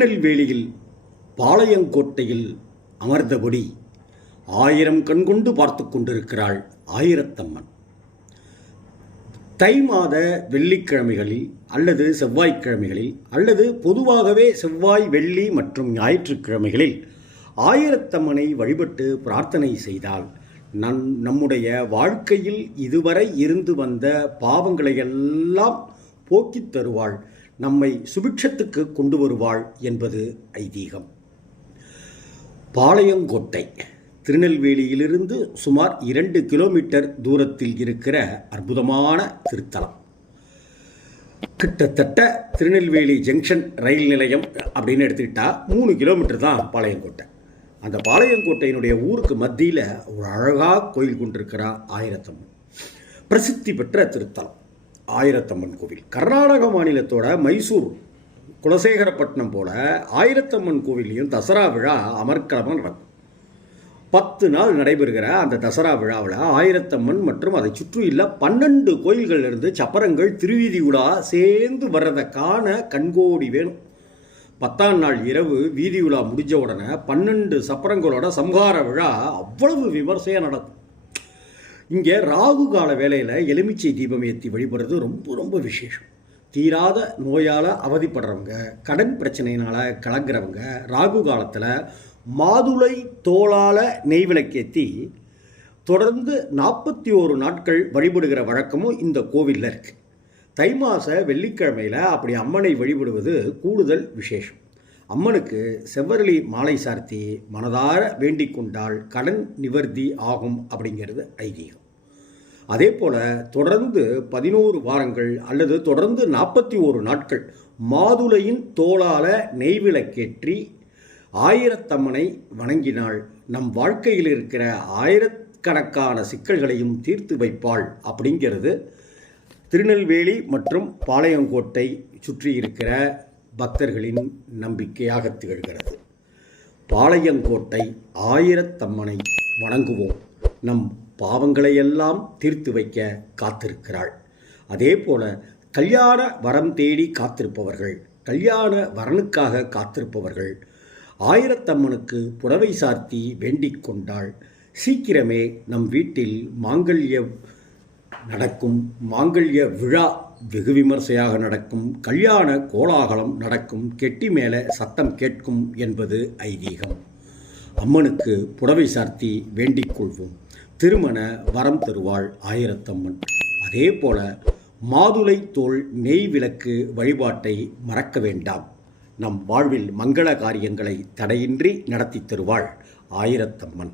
திருநெல்வேலியில் பாளையங்கோட்டையில் அமர்ந்தபடி ஆயிரம் கண்கொண்டு பார்த்து கொண்டிருக்கிறாள் ஆயிரத்தம்மன். தை மாத வெள்ளிக்கிழமைகளில் அல்லது செவ்வாய்க்கிழமைகளில் அல்லது பொதுவாகவே செவ்வாய் வெள்ளி மற்றும் ஞாயிற்றுக்கிழமைகளில் ஆயிரத்தம்மனை வழிபட்டு பிரார்த்தனை செய்தால் நம் நம்முடைய வாழ்க்கையில் இதுவரை இருந்து வந்த பாவங்களை எல்லாம் போக்கித் தருவாள். நம்மை சுபிட்சத்துக்கு கொண்டு வருவாள் என்பது ஐதீகம். பாளையங்கோட்டை திருநெல்வேலியிலிருந்து சுமார் இரண்டு கிலோமீட்டர் தூரத்தில் இருக்கிற அற்புதமான திருத்தலம். கிட்டத்தட்ட திருநெல்வேலி ஜங்ஷன் ரயில் நிலையம் அப்படின்னு எடுத்துக்கிட்டா மூணு கிலோமீட்டர் தான் பாளையங்கோட்டை. அந்த பாளையங்கோட்டையினுடைய ஊருக்கு மத்தியில் ஒரு அழகாக கோயில் கொண்டிருக்கிறார் ஆயிரத்தம்மன் பிரசித்தி பெற்ற திருத்தலம். ஆயிரத்தம்மன் கோவில். கர்நாடக மாநிலத்தோட மைசூர் குலசேகரப்பட்டினம் போல ஆயிரத்தம்மன் கோவில்லையும் தசரா விழா அமர்க்கலமாக நடக்கும். பத்து நாள் நடைபெறுகிற அந்த தசரா விழாவில் ஆயிரத்தம்மன் மற்றும் அதை சுற்றியுள்ள பன்னெண்டு கோயில்கள்லேருந்து சப்பரங்கள் திருவீதி உலா சேர்ந்து வர்றதை காண கண்கோடி வேணும். பத்தாம் நாள் இரவு வீதி உலா முடிஞ்ச உடனே பன்னெண்டு சப்பரங்களோட சம்ஹார விழா அவ்வளவு விமர்சையாக நடக்கும். இங்கே ராகு கால வேலையில் எலுமிச்சை தீபம் ஏற்றி வழிபடுறது ரொம்ப ரொம்ப விசேஷம். தீராத நோயால் அவதிப்படுறவங்க கடன் பிரச்சனையினால் கலங்குறவங்க ராகு காலத்தில் மாதுளை தோளால் நெய் விளக்கேற்றி தொடர்ந்து நாற்பத்தி ஓரு நாட்கள் வழிபடுகிற வழக்கமும் இந்த கோவிலில் இருக்குது தை மாத வெள்ளிக்கிழமையில் அப்படி அம்மனை வழிபடுவது கூடுதல் விசேஷம். அம்மனுக்கு செவ்வரளி மாலை சார்த்தி மனதார வேண்டிக் கொண்டால் கடன் நிவர்த்தி ஆகும் அப்படிங்கிறது ஐதீகம். அதே போல் தொடர்ந்து பதினோரு வாரங்கள் அல்லது தொடர்ந்து நாற்பத்தி ஓரு நாட்கள் மாதுளையின் தோளால நெய்விளக்கேற்றி ஆயிரத்தம்மனை வணங்கினால் நம் வாழ்க்கையில் இருக்கிற ஆயிரக்கணக்கான சிக்கல்களையும் தீர்த்து வைப்பாள் அப்படிங்கிறது திருநெல்வேலி மற்றும் பாளையங்கோட்டை சுற்றி இருக்கிற பக்தர்களின் நம்பிக்கையாக திகழ்கிறது. பாளையங்கோட்டை ஆயிரத்தம்மனை வணங்குவோம். நம் பாவங்களையெல்லாம் தீர்த்து வைக்க காத்திருக்கிறாள். அதே போல கல்யாண வரம் தேடி காத்திருப்பவர்கள் கல்யாண வரனுக்காக காத்திருப்பவர்கள் ஆயிரத்தம்மனுக்கு புடவை சார்த்தி வேண்டிக் கொண்டாள். சீக்கிரமே நம் வீட்டில் மாங்கல்ய நடக்கும் மாங்கல்ய விழா வெகு விமர்சையாக நடக்கும் கல்யாண கோலாகலம் நடக்கும் கெட்டி மேலே சத்தம் கேட்கும் என்பது ஐதீகம். அம்மனுக்கு புடவை சார்த்தி வேண்டிக் கொள்வோம். திருமண வரம் தருவாள் ஆயிரத்தம்மன். அதே போல மாதுளை தோல் நெய் விளக்கு வழிபாட்டை மறக்க வேண்டாம். நம் வாழ்வில் மங்கள காரியங்களை தடையின்றி நடத்தி தருவாள் ஆயிரத்தம்மன்.